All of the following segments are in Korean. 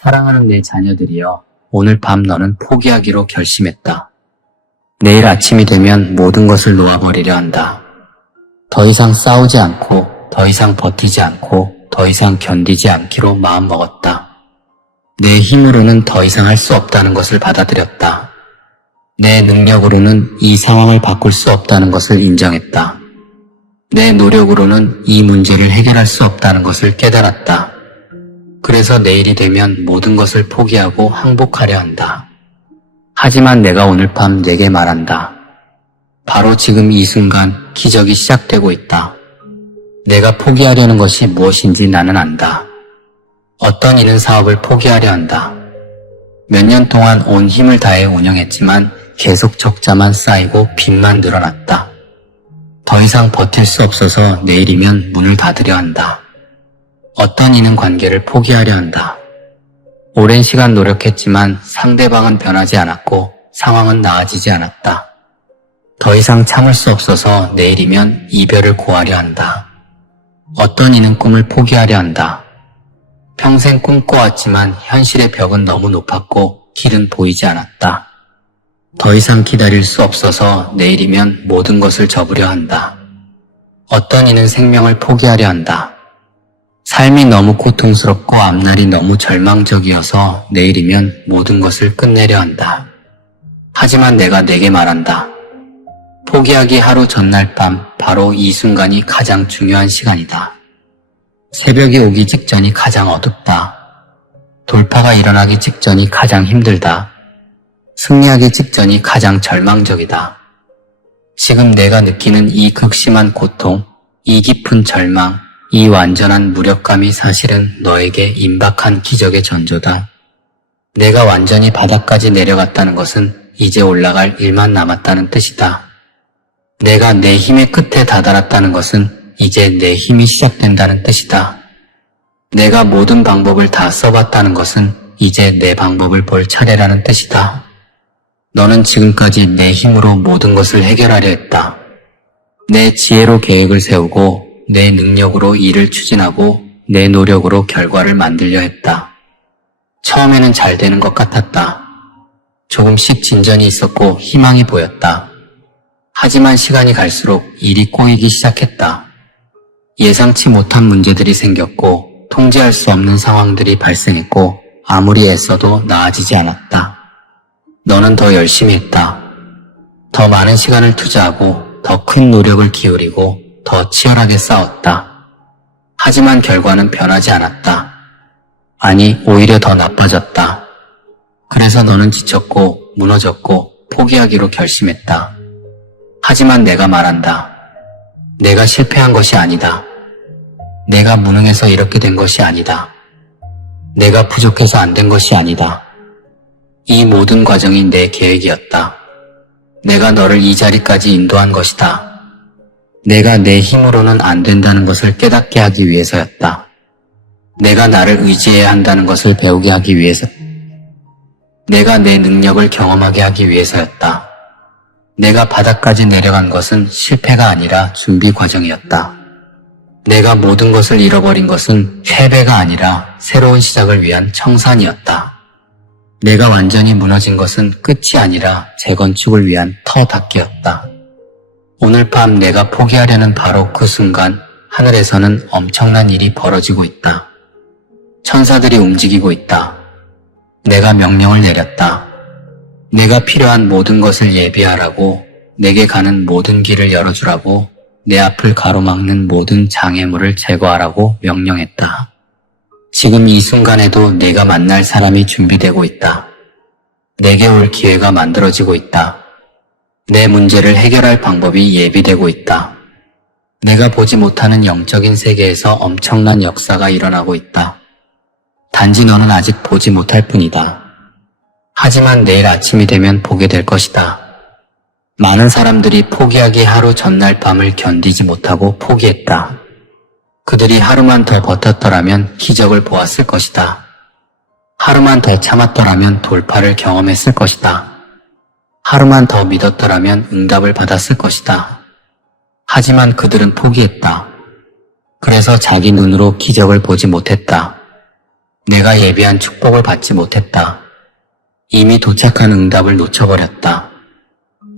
사랑하는 내 자녀들이여, 오늘 밤 너는 포기하기로 결심했다. 내일 아침이 되면 모든 것을 놓아버리려 한다. 더 이상 싸우지 않고, 더 이상 버티지 않고, 더 이상 견디지 않기로 마음먹었다. 내 힘으로는 더 이상 할 수 없다는 것을 받아들였다. 내 능력으로는 이 상황을 바꿀 수 없다는 것을 인정했다. 내 노력으로는 이 문제를 해결할 수 없다는 것을 깨달았다. 그래서 내일이 되면 모든 것을 포기하고 항복하려 한다. 하지만 내가 오늘 밤 내게 말한다. 바로 지금 이 순간 기적이 시작되고 있다. 내가 포기하려는 것이 무엇인지 나는 안다. 어떤 이는 사업을 포기하려 한다. 몇 년 동안 온 힘을 다해 운영했지만 계속 적자만 쌓이고 빚만 늘어났다. 더 이상 버틸 수 없어서 내일이면 문을 닫으려 한다. 어떤 이는 관계를 포기하려 한다. 오랜 시간 노력했지만 상대방은 변하지 않았고 상황은 나아지지 않았다. 더 이상 참을 수 없어서 내일이면 이별을 고하려 한다. 어떤 이는 꿈을 포기하려 한다. 평생 꿈꿔왔지만 현실의 벽은 너무 높았고 길은 보이지 않았다. 더 이상 기다릴 수 없어서 내일이면 모든 것을 접으려 한다. 어떤 이는 생명을 포기하려 한다. 삶이 너무 고통스럽고 앞날이 너무 절망적이어서 내일이면 모든 것을 끝내려 한다. 하지만 내가 내게 말한다. 포기하기 하루 전날 밤 바로 이 순간이 가장 중요한 시간이다. 새벽이 오기 직전이 가장 어둡다. 돌파가 일어나기 직전이 가장 힘들다. 승리하기 직전이 가장 절망적이다. 지금 내가 느끼는 이 극심한 고통, 이 깊은 절망, 이 완전한 무력감이 사실은 너에게 임박한 기적의 전조다. 내가 완전히 바닥까지 내려갔다는 것은 이제 올라갈 일만 남았다는 뜻이다. 내가 내 힘의 끝에 다다랐다는 것은 이제 내 힘이 시작된다는 뜻이다. 내가 모든 방법을 다 써봤다는 것은 이제 내 방법을 볼 차례라는 뜻이다. 너는 지금까지 내 힘으로 모든 것을 해결하려 했다. 내 지혜로 계획을 세우고 내 능력으로 일을 추진하고 내 노력으로 결과를 만들려 했다. 처음에는 잘 되는 것 같았다. 조금씩 진전이 있었고 희망이 보였다. 하지만 시간이 갈수록 일이 꼬이기 시작했다. 예상치 못한 문제들이 생겼고 통제할 수 없는 상황들이 발생했고 아무리 애써도 나아지지 않았다. 너는 더 열심히 했다. 더 많은 시간을 투자하고 더 큰 노력을 기울이고 더 치열하게 싸웠다. 하지만 결과는 변하지 않았다. 아니, 오히려 더 나빠졌다. 그래서 너는 지쳤고 무너졌고 포기하기로 결심했다. 하지만 내가 말한다. 내가 실패한 것이 아니다. 내가 무능해서 이렇게 된 것이 아니다. 내가 부족해서 안 된 것이 아니다. 이 모든 과정이 내 계획이었다. 내가 너를 이 자리까지 인도한 것이다. 내가 내 힘으로는 안 된다는 것을 깨닫게 하기 위해서였다. 내가 나를 의지해야 한다는 것을 배우게 하기 위해서, 내가 내 능력을 경험하게 하기 위해서였다. 내가 바닥까지 내려간 것은 실패가 아니라 준비 과정이었다. 내가 모든 것을 잃어버린 것은 패배가 아니라 새로운 시작을 위한 청산이었다. 내가 완전히 무너진 것은 끝이 아니라 재건축을 위한 터 닦기였다. 오늘 밤 내가 포기하려는 바로 그 순간 하늘에서는 엄청난 일이 벌어지고 있다. 천사들이 움직이고 있다. 내가 명령을 내렸다. 내가 필요한 모든 것을 예비하라고, 내게 가는 모든 길을 열어주라고, 내 앞을 가로막는 모든 장애물을 제거하라고 명령했다. 지금 이 순간에도 내가 만날 사람이 준비되고 있다. 내게 올 기회가 만들어지고 있다. 내 문제를 해결할 방법이 예비되고 있다. 내가 보지 못하는 영적인 세계에서 엄청난 역사가 일어나고 있다. 단지 너는 아직 보지 못할 뿐이다. 하지만 내일 아침이 되면 보게 될 것이다. 많은 사람들이 포기하기 하루 전날 밤을 견디지 못하고 포기했다. 그들이 하루만 더 버텼더라면 기적을 보았을 것이다. 하루만 더 참았더라면 돌파를 경험했을 것이다. 하루만 더 믿었더라면 응답을 받았을 것이다. 하지만 그들은 포기했다. 그래서 자기 눈으로 기적을 보지 못했다. 내가 예비한 축복을 받지 못했다. 이미 도착한 응답을 놓쳐버렸다.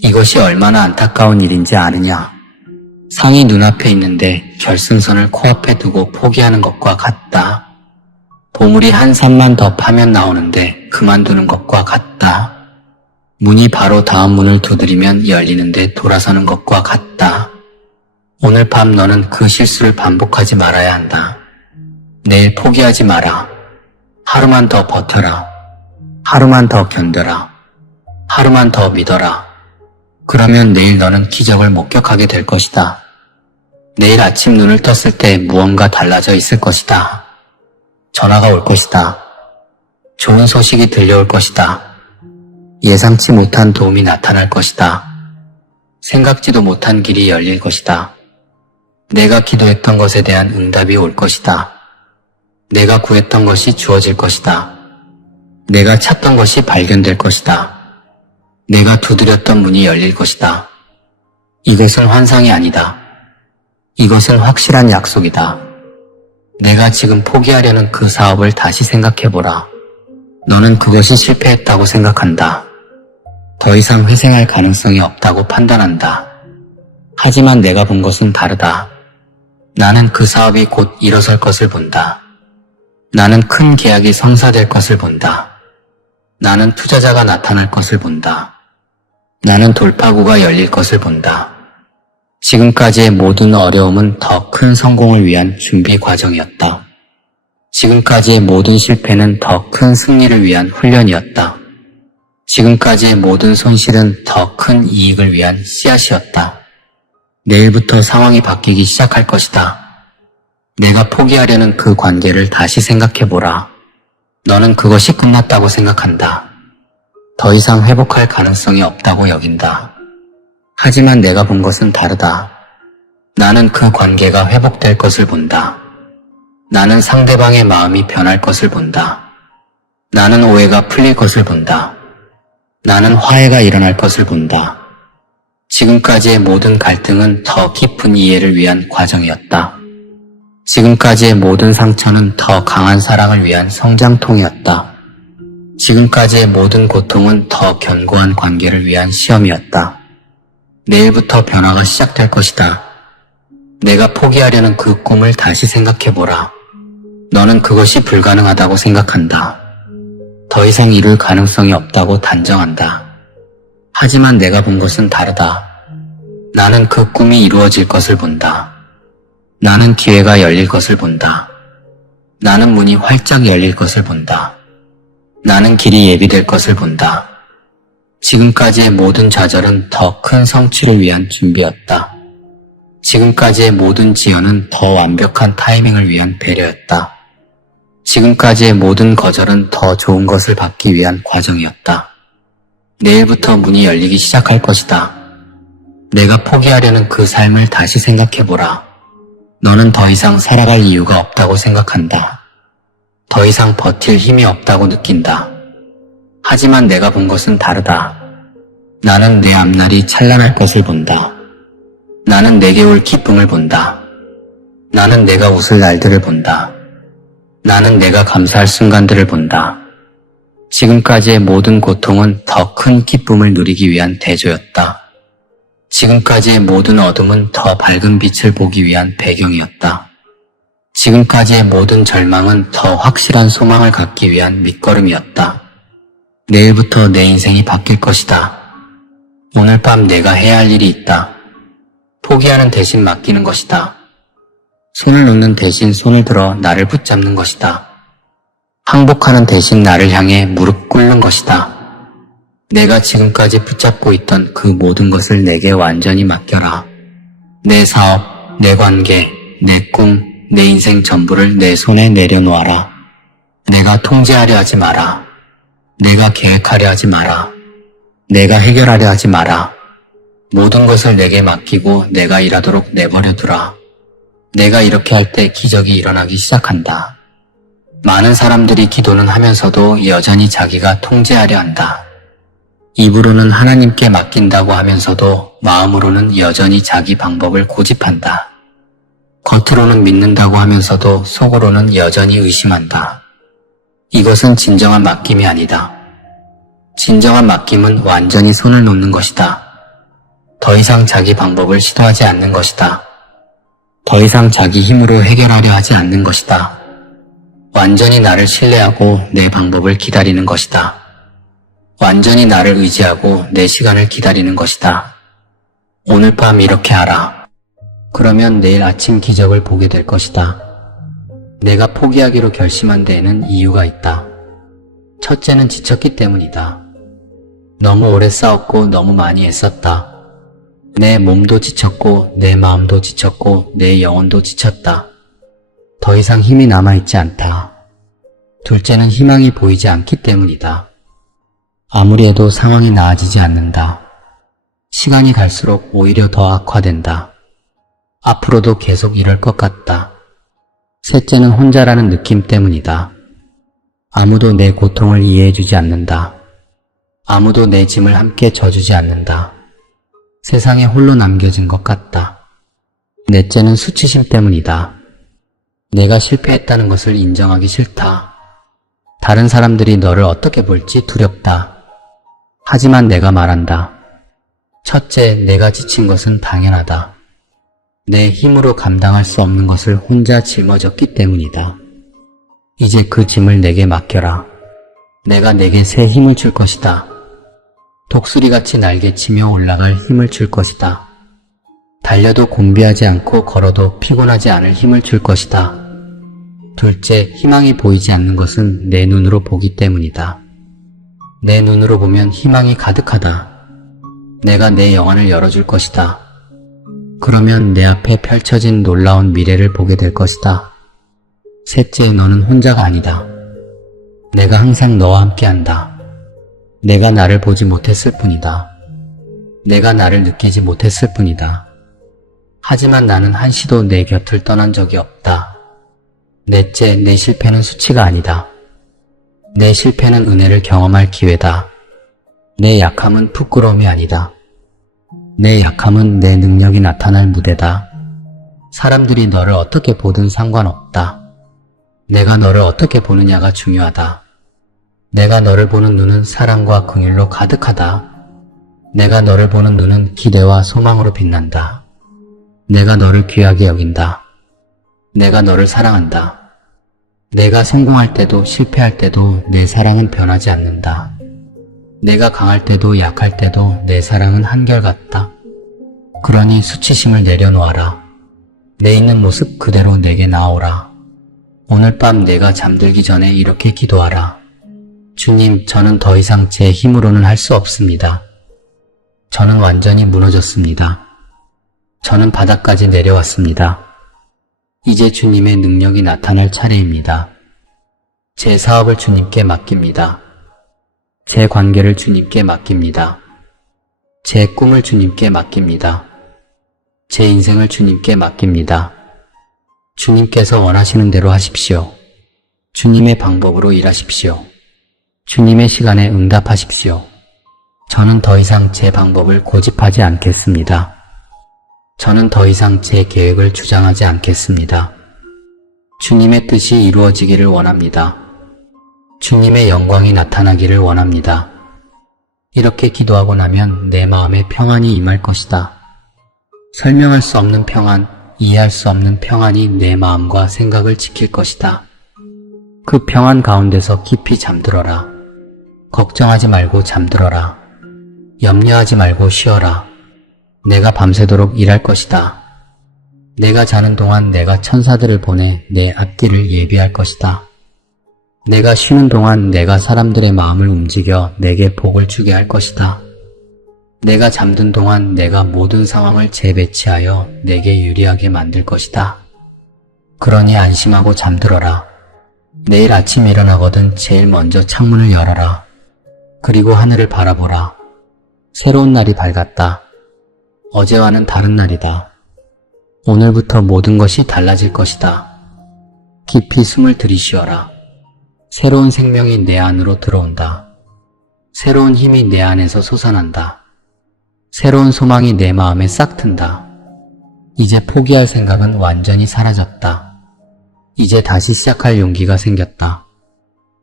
이것이 얼마나 안타까운 일인지 아느냐. 상이 눈앞에 있는데 결승선을 코앞에 두고 포기하는 것과 같다. 보물이 한 산만 더 파면 나오는데 그만두는 것과 같다. 문이 바로 다음 문을 두드리면 열리는데 돌아서는 것과 같다. 오늘 밤 너는 그 실수를 반복하지 말아야 한다. 내일 포기하지 마라. 하루만 더 버텨라. 하루만 더 견뎌라. 하루만 더 믿어라. 그러면 내일 너는 기적을 목격하게 될 것이다. 내일 아침 눈을 떴을 때 무언가 달라져 있을 것이다. 전화가 올 것이다. 좋은 소식이 들려올 것이다. 예상치 못한 도움이 나타날 것이다. 생각지도 못한 길이 열릴 것이다. 내가 기도했던 것에 대한 응답이 올 것이다. 내가 구했던 것이 주어질 것이다. 내가 찾던 것이 발견될 것이다. 내가 두드렸던 문이 열릴 것이다. 이것은 환상이 아니다. 이것은 확실한 약속이다. 내가 지금 포기하려는 그 사업을 다시 생각해보라. 너는 그것이 실패했다고 생각한다. 더 이상 회생할 가능성이 없다고 판단한다. 하지만 내가 본 것은 다르다. 나는 그 사업이 곧 일어설 것을 본다. 나는 큰 계약이 성사될 것을 본다. 나는 투자자가 나타날 것을 본다. 나는 돌파구가 열릴 것을 본다. 지금까지의 모든 어려움은 더 큰 성공을 위한 준비 과정이었다. 지금까지의 모든 실패는 더 큰 승리를 위한 훈련이었다. 지금까지의 모든 손실은 더 큰 이익을 위한 씨앗이었다. 내일부터 상황이 바뀌기 시작할 것이다. 내가 포기하려는 그 관계를 다시 생각해보라. 너는 그것이 끝났다고 생각한다. 더 이상 회복할 가능성이 없다고 여긴다. 하지만 내가 본 것은 다르다. 나는 그 관계가 회복될 것을 본다. 나는 상대방의 마음이 변할 것을 본다. 나는 오해가 풀릴 것을 본다. 나는 화해가 일어날 것을 본다. 지금까지의 모든 갈등은 더 깊은 이해를 위한 과정이었다. 지금까지의 모든 상처는 더 강한 사랑을 위한 성장통이었다. 지금까지의 모든 고통은 더 견고한 관계를 위한 시험이었다. 내일부터 변화가 시작될 것이다. 내가 포기하려는 그 꿈을 다시 생각해보라. 너는 그것이 불가능하다고 생각한다. 더 이상 이룰 가능성이 없다고 단정한다. 하지만 내가 본 것은 다르다. 나는 그 꿈이 이루어질 것을 본다. 나는 기회가 열릴 것을 본다. 나는 문이 활짝 열릴 것을 본다. 나는 길이 예비될 것을 본다. 지금까지의 모든 좌절은 더 큰 성취를 위한 준비였다. 지금까지의 모든 지연은 더 완벽한 타이밍을 위한 배려였다. 지금까지의 모든 거절은 더 좋은 것을 받기 위한 과정이었다. 내일부터 문이 열리기 시작할 것이다. 내가 포기하려는 그 삶을 다시 생각해보라. 너는 더 이상 살아갈 이유가 없다고 생각한다. 더 이상 버틸 힘이 없다고 느낀다. 하지만 내가 본 것은 다르다. 나는 내 앞날이 찬란할 것을 본다. 나는 내게 올 기쁨을 본다. 나는 내가 웃을 날들을 본다. 나는 내가 감사할 순간들을 본다. 지금까지의 모든 고통은 더 큰 기쁨을 누리기 위한 대조였다. 지금까지의 모든 어둠은 더 밝은 빛을 보기 위한 배경이었다. 지금까지의 모든 절망은 더 확실한 소망을 갖기 위한 밑거름이었다. 내일부터 내 인생이 바뀔 것이다. 오늘 밤 내가 해야 할 일이 있다. 포기하는 대신 맡기는 것이다. 손을 놓는 대신 손을 들어 나를 붙잡는 것이다. 항복하는 대신 나를 향해 무릎 꿇는 것이다. 내가 지금까지 붙잡고 있던 그 모든 것을 내게 완전히 맡겨라. 내 사업, 내 관계, 내 꿈, 내 인생 전부를 내 손에 내려놓아라. 내가 통제하려 하지 마라. 내가 계획하려 하지 마라. 내가 해결하려 하지 마라. 모든 것을 내게 맡기고 내가 일하도록 내버려 두라. 내가 이렇게 할 때 기적이 일어나기 시작한다. 많은 사람들이 기도는 하면서도 여전히 자기가 통제하려 한다. 입으로는 하나님께 맡긴다고 하면서도 마음으로는 여전히 자기 방법을 고집한다. 겉으로는 믿는다고 하면서도 속으로는 여전히 의심한다. 이것은 진정한 맡김이 아니다. 진정한 맡김은 완전히 손을 놓는 것이다. 더 이상 자기 방법을 시도하지 않는 것이다. 더 이상 자기 힘으로 해결하려 하지 않는 것이다. 완전히 나를 신뢰하고 내 방법을 기다리는 것이다. 완전히 나를 의지하고 내 시간을 기다리는 것이다. 오늘 밤 이렇게 하라. 그러면 내일 아침 기적을 보게 될 것이다. 내가 포기하기로 결심한 데에는 이유가 있다. 첫째는 지쳤기 때문이다. 너무 오래 싸웠고 너무 많이 애썼다. 내 몸도 지쳤고 내 마음도 지쳤고 내 영혼도 지쳤다. 더 이상 힘이 남아있지 않다. 둘째는 희망이 보이지 않기 때문이다. 아무리 해도 상황이 나아지지 않는다. 시간이 갈수록 오히려 더 악화된다. 앞으로도 계속 이럴 것 같다. 셋째는 혼자라는 느낌 때문이다. 아무도 내 고통을 이해해주지 않는다. 아무도 내 짐을 함께 져주지 않는다. 세상에 홀로 남겨진 것 같다. 넷째는 수치심 때문이다. 내가 실패했다는 것을 인정하기 싫다. 다른 사람들이 너를 어떻게 볼지 두렵다. 하지만 내가 말한다. 첫째, 내가 지친 것은 당연하다. 내 힘으로 감당할 수 없는 것을 혼자 짊어졌기 때문이다. 이제 그 짐을 내게 맡겨라. 내가 내게 새 힘을 줄 것이다. 독수리같이 날개치며 올라갈 힘을 줄 것이다. 달려도 곤비하지 않고 걸어도 피곤하지 않을 힘을 줄 것이다. 둘째, 희망이 보이지 않는 것은 내 눈으로 보기 때문이다. 내 눈으로 보면 희망이 가득하다. 내가 내 영안을 열어줄 것이다. 그러면 내 앞에 펼쳐진 놀라운 미래를 보게 될 것이다. 셋째, 너는 혼자가 아니다. 내가 항상 너와 함께한다. 내가 나를 보지 못했을 뿐이다. 내가 나를 느끼지 못했을 뿐이다. 하지만 나는 한시도 내 곁을 떠난 적이 없다. 넷째, 내 실패는 수치가 아니다. 내 실패는 은혜를 경험할 기회다. 내 약함은 부끄러움이 아니다. 내 약함은 내 능력이 나타날 무대다. 사람들이 너를 어떻게 보든 상관없다. 내가 너를 어떻게 보느냐가 중요하다. 내가 너를 보는 눈은 사랑과 긍휼로 가득하다. 내가 너를 보는 눈은 기대와 소망으로 빛난다. 내가 너를 귀하게 여긴다. 내가 너를 사랑한다. 내가 성공할 때도 실패할 때도 내 사랑은 변하지 않는다. 내가 강할 때도 약할 때도 내 사랑은 한결같다. 그러니 수치심을 내려놓아라. 내 있는 모습 그대로 내게 나오라. 오늘 밤 내가 잠들기 전에 이렇게 기도하라. 주님, 저는 더 이상 제 힘으로는 할 수 없습니다. 저는 완전히 무너졌습니다. 저는 바닥까지 내려왔습니다. 이제 주님의 능력이 나타날 차례입니다. 제 사업을 주님께 맡깁니다. 제 관계를 주님께 맡깁니다. 제 꿈을 주님께 맡깁니다. 제 인생을 주님께 맡깁니다. 주님께서 원하시는 대로 하십시오. 주님의 방법으로 일하십시오. 주님의 시간에 응답하십시오. 저는 더 이상 제 방법을 고집하지 않겠습니다. 저는 더 이상 제 계획을 주장하지 않겠습니다. 주님의 뜻이 이루어지기를 원합니다. 주님의 영광이 나타나기를 원합니다. 이렇게 기도하고 나면 내 마음에 평안이 임할 것이다. 설명할 수 없는 평안, 이해할 수 없는 평안이 내 마음과 생각을 지킬 것이다. 그 평안 가운데서 깊이 잠들어라. 걱정하지 말고 잠들어라. 염려하지 말고 쉬어라. 내가 밤새도록 일할 것이다. 내가 자는 동안 내가 천사들을 보내 내 앞길을 예비할 것이다. 내가 쉬는 동안 내가 사람들의 마음을 움직여 내게 복을 주게 할 것이다. 내가 잠든 동안 내가 모든 상황을 재배치하여 내게 유리하게 만들 것이다. 그러니 안심하고 잠들어라. 내일 아침 일어나거든 제일 먼저 창문을 열어라. 그리고 하늘을 바라보라. 새로운 날이 밝았다. 어제와는 다른 날이다. 오늘부터 모든 것이 달라질 것이다. 깊이 숨을 들이쉬어라. 새로운 생명이 내 안으로 들어온다. 새로운 힘이 내 안에서 솟아난다. 새로운 소망이 내 마음에 싹 튼다. 이제 포기할 생각은 완전히 사라졌다. 이제 다시 시작할 용기가 생겼다.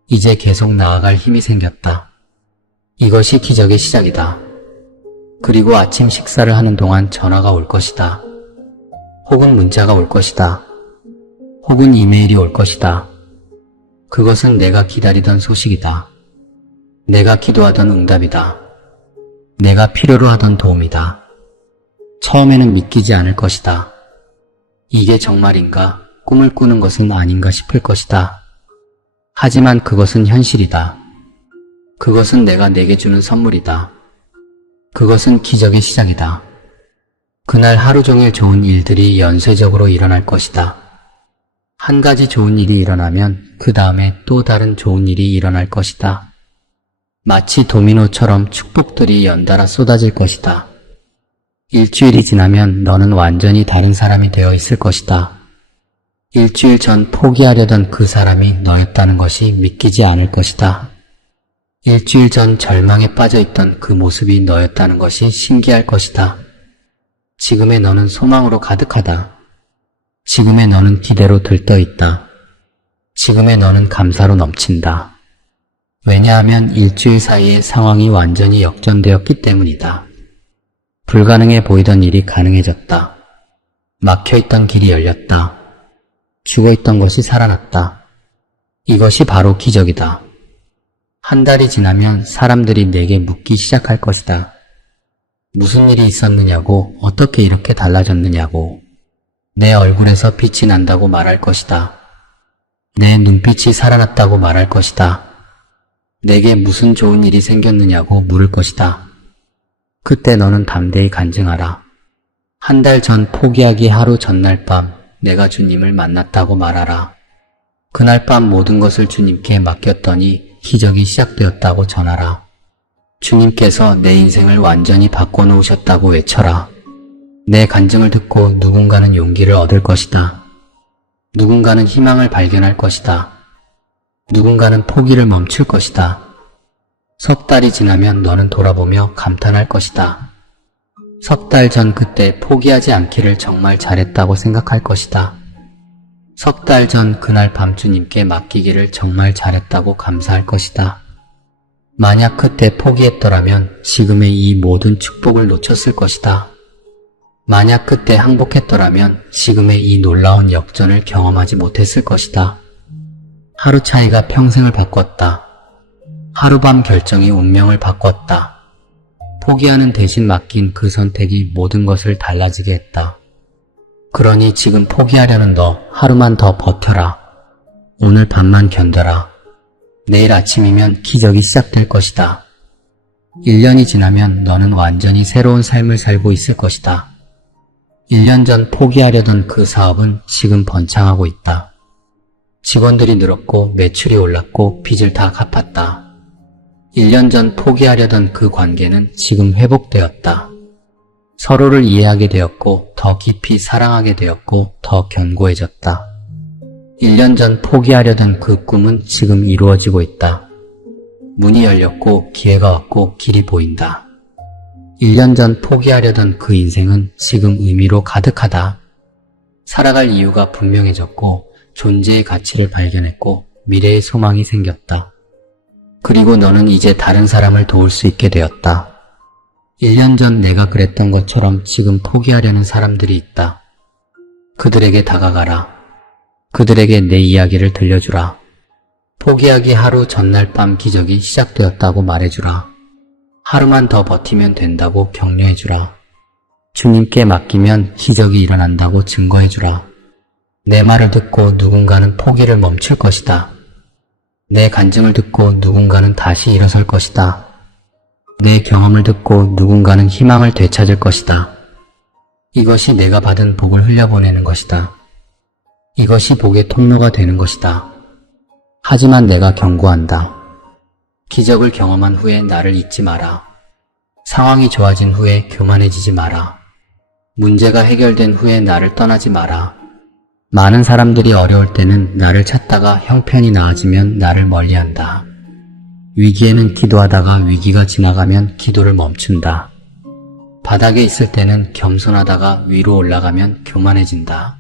이제 계속 나아갈 힘이 생겼다. 이것이 기적의 시작이다. 그리고 아침 식사를 하는 동안 전화가 올 것이다. 혹은 문자가 올 것이다. 혹은 이메일이 올 것이다. 그것은 내가 기다리던 소식이다. 내가 기도하던 응답이다. 내가 필요로 하던 도움이다. 처음에는 믿기지 않을 것이다. 이게 정말인가? 꿈을 꾸는 것은 아닌가 싶을 것이다. 하지만 그것은 현실이다. 그것은 내가 내게 주는 선물이다. 그것은 기적의 시작이다. 그날 하루 종일 좋은 일들이 연쇄적으로 일어날 것이다. 한 가지 좋은 일이 일어나면 그 다음에 또 다른 좋은 일이 일어날 것이다. 마치 도미노처럼 축복들이 연달아 쏟아질 것이다. 일주일이 지나면 너는 완전히 다른 사람이 되어 있을 것이다. 일주일 전 포기하려던 그 사람이 너였다는 것이 믿기지 않을 것이다. 일주일 전 절망에 빠져있던 그 모습이 너였다는 것이 신기할 것이다. 지금의 너는 소망으로 가득하다. 지금의 너는 기대로 들떠있다. 지금의 너는 감사로 넘친다. 왜냐하면 일주일 사이에 상황이 완전히 역전되었기 때문이다. 불가능해 보이던 일이 가능해졌다. 막혀있던 길이 열렸다. 죽어있던 것이 살아났다. 이것이 바로 기적이다. 한 달이 지나면 사람들이 내게 묻기 시작할 것이다. 무슨 일이 있었느냐고, 어떻게 이렇게 달라졌느냐고. 내 얼굴에서 빛이 난다고 말할 것이다. 내 눈빛이 살아났다고 말할 것이다. 내게 무슨 좋은 일이 생겼느냐고 물을 것이다. 그때 너는 담대히 간증하라. 한 달 전 포기하기 하루 전날 밤 내가 주님을 만났다고 말하라. 그날 밤 모든 것을 주님께 맡겼더니 기적이 시작되었다고 전하라. 주님께서 내 인생을 완전히 바꿔놓으셨다고 외쳐라. 내 간증을 듣고 누군가는 용기를 얻을 것이다. 누군가는 희망을 발견할 것이다. 누군가는 포기를 멈출 것이다. 석 달이 지나면 너는 돌아보며 감탄할 것이다. 석 달 전 그때 포기하지 않기를 정말 잘했다고 생각할 것이다. 석 달 전 그날 밤 주님께 맡기기를 정말 잘했다고 감사할 것이다. 만약 그때 포기했더라면 지금의 이 모든 축복을 놓쳤을 것이다. 만약 그때 항복했더라면 지금의 이 놀라운 역전을 경험하지 못했을 것이다. 하루 차이가 평생을 바꿨다. 하룻밤 결정이 운명을 바꿨다. 포기하는 대신 맡긴 그 선택이 모든 것을 달라지게 했다. 그러니 지금 포기하려는 너 하루만 더 버텨라. 오늘 밤만 견뎌라. 내일 아침이면 기적이 시작될 것이다. 1년이 지나면 너는 완전히 새로운 삶을 살고 있을 것이다. 1년 전 포기하려던 그 사업은 지금 번창하고 있다. 직원들이 늘었고 매출이 올랐고 빚을 다 갚았다. 1년 전 포기하려던 그 관계는 지금 회복되었다. 서로를 이해하게 되었고 더 깊이 사랑하게 되었고 더 견고해졌다. 1년 전 포기하려던 그 꿈은 지금 이루어지고 있다. 문이 열렸고 기회가 왔고 길이 보인다. 1년 전 포기하려던 그 인생은 지금 의미로 가득하다. 살아갈 이유가 분명해졌고 존재의 가치를 발견했고 미래의 소망이 생겼다. 그리고 너는 이제 다른 사람을 도울 수 있게 되었다. 1년 전 내가 그랬던 것처럼 지금 포기하려는 사람들이 있다. 그들에게 다가가라. 그들에게 내 이야기를 들려주라. 포기하기 하루 전날 밤 기적이 시작되었다고 말해주라. 하루만 더 버티면 된다고 격려해주라. 주님께 맡기면 기적이 일어난다고 증거해주라. 내 말을 듣고 누군가는 포기를 멈출 것이다. 내 간증을 듣고 누군가는 다시 일어설 것이다. 내 경험을 듣고 누군가는 희망을 되찾을 것이다. 이것이 내가 받은 복을 흘려보내는 것이다. 이것이 복의 통로가 되는 것이다. 하지만 내가 경고한다. 기적을 경험한 후에 나를 잊지 마라. 상황이 좋아진 후에 교만해지지 마라. 문제가 해결된 후에 나를 떠나지 마라. 많은 사람들이 어려울 때는 나를 찾다가 형편이 나아지면 나를 멀리한다. 위기에는 기도하다가 위기가 지나가면 기도를 멈춘다. 바닥에 있을 때는 겸손하다가 위로 올라가면 교만해진다.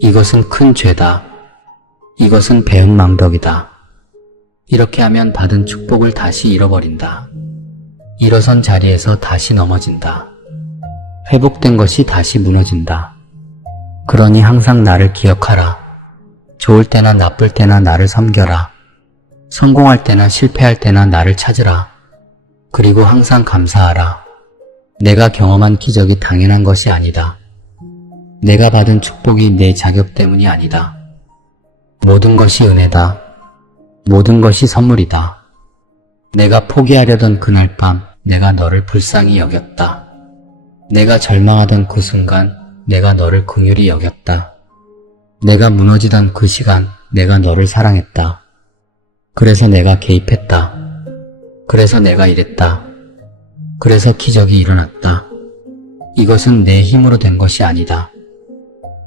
이것은 큰 죄다. 이것은 배은망덕이다. 이렇게 하면 받은 축복을 다시 잃어버린다. 일어선 자리에서 다시 넘어진다. 회복된 것이 다시 무너진다. 그러니 항상 나를 기억하라. 좋을 때나 나쁠 때나 나를 섬겨라. 성공할 때나 실패할 때나 나를 찾으라. 그리고 항상 감사하라. 내가 경험한 기적이 당연한 것이 아니다. 내가 받은 축복이 내 자격 때문이 아니다. 모든 것이 은혜다. 모든 것이 선물이다. 내가 포기하려던 그날 밤 내가 너를 불쌍히 여겼다. 내가 절망하던 그 순간 내가 너를 긍휼히 여겼다. 내가 무너지던 그 시간 내가 너를 사랑했다. 그래서 내가 개입했다. 그래서 내가 이랬다. 그래서 기적이 일어났다. 이것은 내 힘으로 된 것이 아니다.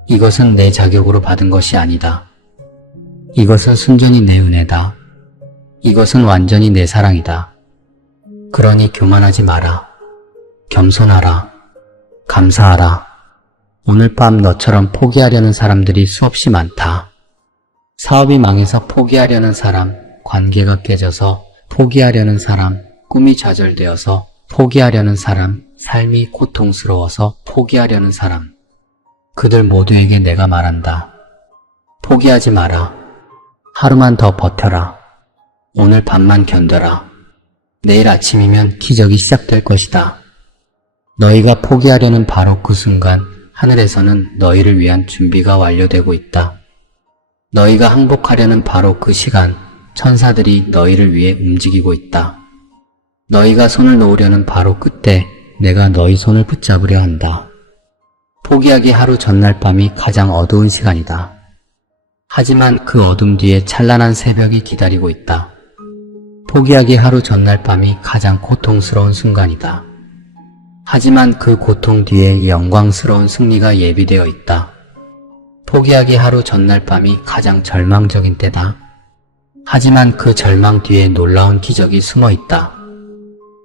이것은 내 자격으로 받은 것이 아니다. 이것은 순전히 내 은혜다. 이것은 완전히 내 사랑이다. 그러니 교만하지 마라. 겸손하라. 감사하라. 오늘 밤 너처럼 포기하려는 사람들이 수없이 많다. 사업이 망해서 포기하려는 사람, 관계가 깨져서 포기하려는 사람, 꿈이 좌절되어서 포기하려는 사람, 삶이 고통스러워서 포기하려는 사람. 그들 모두에게 내가 말한다. 포기하지 마라. 하루만 더 버텨라. 오늘 밤만 견뎌라. 내일 아침이면 기적이 시작될 것이다. 너희가 포기하려는 바로 그 순간 하늘에서는 너희를 위한 준비가 완료되고 있다. 너희가 항복하려는 바로 그 시간 천사들이 너희를 위해 움직이고 있다. 너희가 손을 놓으려는 바로 그때 내가 너희 손을 붙잡으려 한다. 포기하기 하루 전날 밤이 가장 어두운 시간이다. 하지만 그 어둠 뒤에 찬란한 새벽이 기다리고 있다. 포기하기 하루 전날 밤이 가장 고통스러운 순간이다. 하지만 그 고통 뒤에 영광스러운 승리가 예비되어 있다. 포기하기 하루 전날 밤이 가장 절망적인 때다. 하지만 그 절망 뒤에 놀라운 기적이 숨어 있다.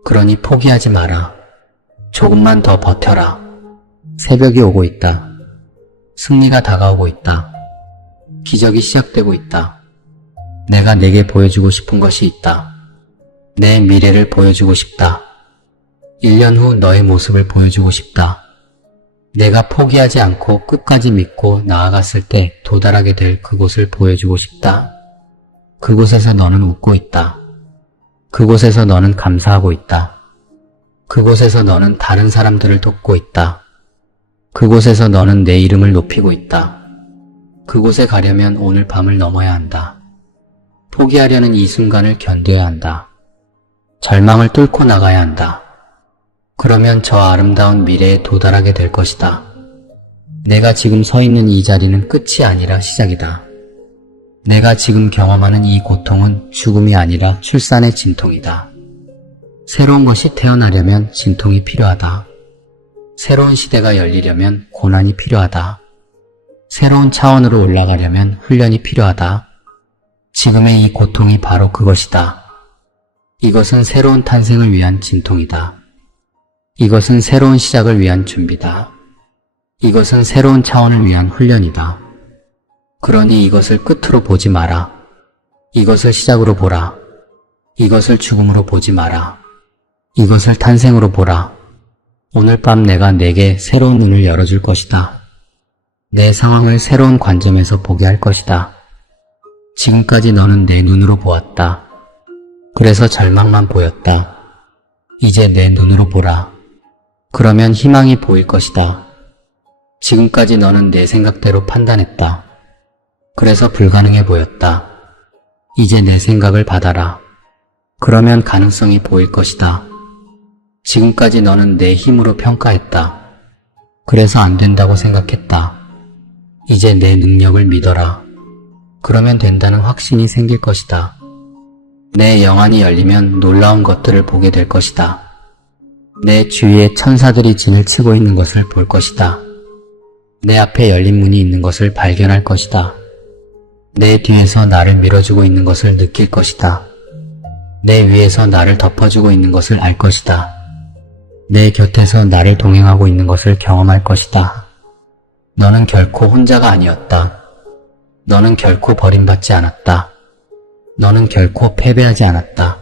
그러니 포기하지 마라. 조금만 더 버텨라. 새벽이 오고 있다. 승리가 다가오고 있다. 기적이 시작되고 있다. 내가 내게 보여주고 싶은 것이 있다. 내 미래를 보여주고 싶다. 1년 후 너의 모습을 보여주고 싶다. 내가 포기하지 않고 끝까지 믿고 나아갔을 때 도달하게 될 그곳을 보여주고 싶다. 그곳에서 너는 웃고 있다. 그곳에서 너는 감사하고 있다. 그곳에서 너는 다른 사람들을 돕고 있다. 그곳에서 너는 내 이름을 높이고 있다. 그곳에 가려면 오늘 밤을 넘어야 한다. 포기하려는 이 순간을 견뎌야 한다. 절망을 뚫고 나가야 한다. 그러면 저 아름다운 미래에 도달하게 될 것이다. 내가 지금 서 있는 이 자리는 끝이 아니라 시작이다. 내가 지금 경험하는 이 고통은 죽음이 아니라 출산의 진통이다. 새로운 것이 태어나려면 진통이 필요하다. 새로운 시대가 열리려면 고난이 필요하다. 새로운 차원으로 올라가려면 훈련이 필요하다. 지금의 이 고통이 바로 그것이다. 이것은 새로운 탄생을 위한 진통이다. 이것은 새로운 시작을 위한 준비다. 이것은 새로운 차원을 위한 훈련이다. 그러니 이것을 끝으로 보지 마라. 이것을 시작으로 보라. 이것을 죽음으로 보지 마라. 이것을 탄생으로 보라. 오늘 밤 내가 내게 새로운 눈을 열어줄 것이다. 내 상황을 새로운 관점에서 보게 할 것이다. 지금까지 너는 내 눈으로 보았다. 그래서 절망만 보였다. 이제 내 눈으로 보라. 그러면 희망이 보일 것이다. 지금까지 너는 내 생각대로 판단했다. 그래서 불가능해 보였다. 이제 내 생각을 받아라. 그러면 가능성이 보일 것이다. 지금까지 너는 내 힘으로 평가했다. 그래서 안 된다고 생각했다. 이제 내 능력을 믿어라. 그러면 된다는 확신이 생길 것이다. 내 영안이 열리면 놀라운 것들을 보게 될 것이다. 내 주위에 천사들이 진을 치고 있는 것을 볼 것이다. 내 앞에 열린 문이 있는 것을 발견할 것이다. 내 뒤에서 나를 밀어주고 있는 것을 느낄 것이다. 내 위에서 나를 덮어주고 있는 것을 알 것이다. 내 곁에서 나를 동행하고 있는 것을 경험할 것이다. 너는 결코 혼자가 아니었다. 너는 결코 버림받지 않았다. 너는 결코 패배하지 않았다.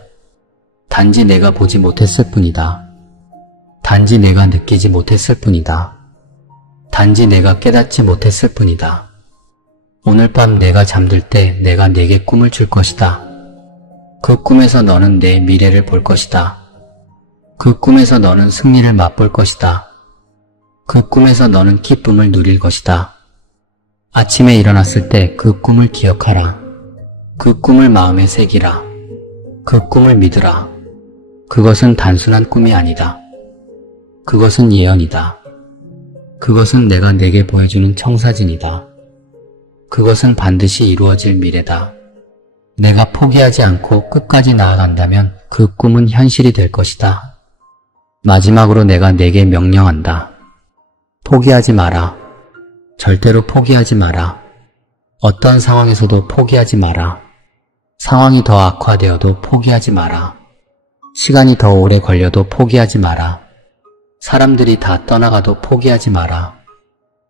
단지 내가 보지 못했을 뿐이다. 단지 내가 느끼지 못했을 뿐이다. 단지 내가 깨닫지 못했을 뿐이다. 오늘 밤 내가 잠들 때 내가 내게 꿈을 줄 것이다. 그 꿈에서 너는 내 미래를 볼 것이다. 그 꿈에서 너는 승리를 맛볼 것이다. 그 꿈에서 너는 기쁨을 누릴 것이다. 아침에 일어났을 때 그 꿈을 기억하라. 그 꿈을 마음에 새기라. 그 꿈을 믿으라. 그것은 단순한 꿈이 아니다. 그것은 예언이다. 그것은 내가 내게 보여주는 청사진이다. 그것은 반드시 이루어질 미래다. 내가 포기하지 않고 끝까지 나아간다면 그 꿈은 현실이 될 것이다. 마지막으로 내가 내게 명령한다. 포기하지 마라. 절대로 포기하지 마라. 어떤 상황에서도 포기하지 마라. 상황이 더 악화되어도 포기하지 마라. 시간이 더 오래 걸려도 포기하지 마라. 사람들이 다 떠나가도 포기하지 마라.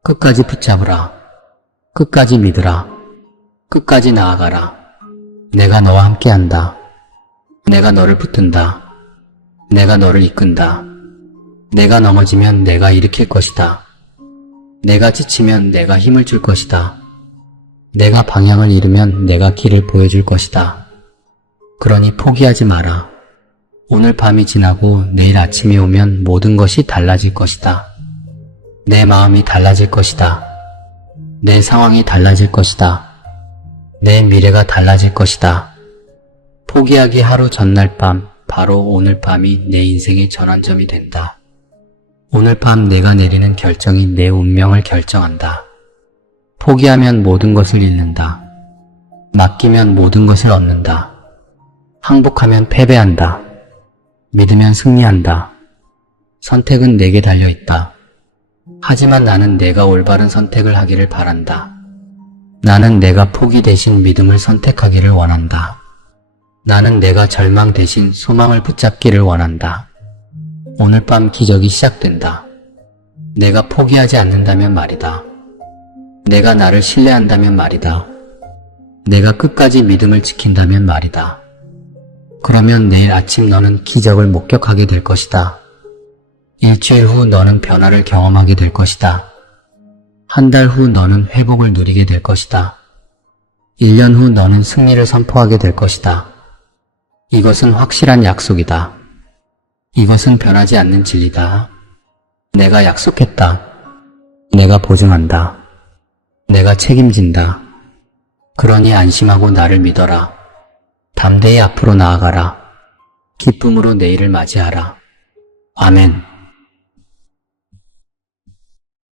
끝까지 붙잡으라. 끝까지 믿으라. 끝까지 나아가라. 내가 너와 함께한다. 내가 너를 붙든다. 내가 너를 이끈다. 내가 넘어지면 내가 일으킬 것이다. 내가 지치면 내가 힘을 줄 것이다. 내가 방향을 잃으면 내가 길을 보여줄 것이다. 그러니 포기하지 마라. 오늘 밤이 지나고 내일 아침이 오면 모든 것이 달라질 것이다. 내 마음이 달라질 것이다. 내 상황이 달라질 것이다. 내 미래가 달라질 것이다. 포기하기 하루 전날 밤, 바로 오늘 밤이 내 인생의 전환점이 된다. 오늘 밤 내가 내리는 결정이 내 운명을 결정한다. 포기하면 모든 것을 잃는다. 맡기면 모든 것을 얻는다. 항복하면 패배한다. 믿으면 승리한다. 선택은 내게 달려있다. 하지만 나는 내가 올바른 선택을 하기를 바란다. 나는 내가 포기 대신 믿음을 선택하기를 원한다. 나는 내가 절망 대신 소망을 붙잡기를 원한다. 오늘 밤 기적이 시작된다. 내가 포기하지 않는다면 말이다. 내가 나를 신뢰한다면 말이다. 내가 끝까지 믿음을 지킨다면 말이다. 그러면 내일 아침 너는 기적을 목격하게 될 것이다. 일주일 후 너는 변화를 경험하게 될 것이다. 한 달 후 너는 회복을 누리게 될 것이다. 1년 후 너는 승리를 선포하게 될 것이다. 이것은 확실한 약속이다. 이것은 변하지 않는 진리다. 내가 약속했다. 내가 보증한다. 내가 책임진다. 그러니 안심하고 나를 믿어라. 담대히 앞으로 나아가라. 기쁨으로 내일을 맞이하라. 아멘.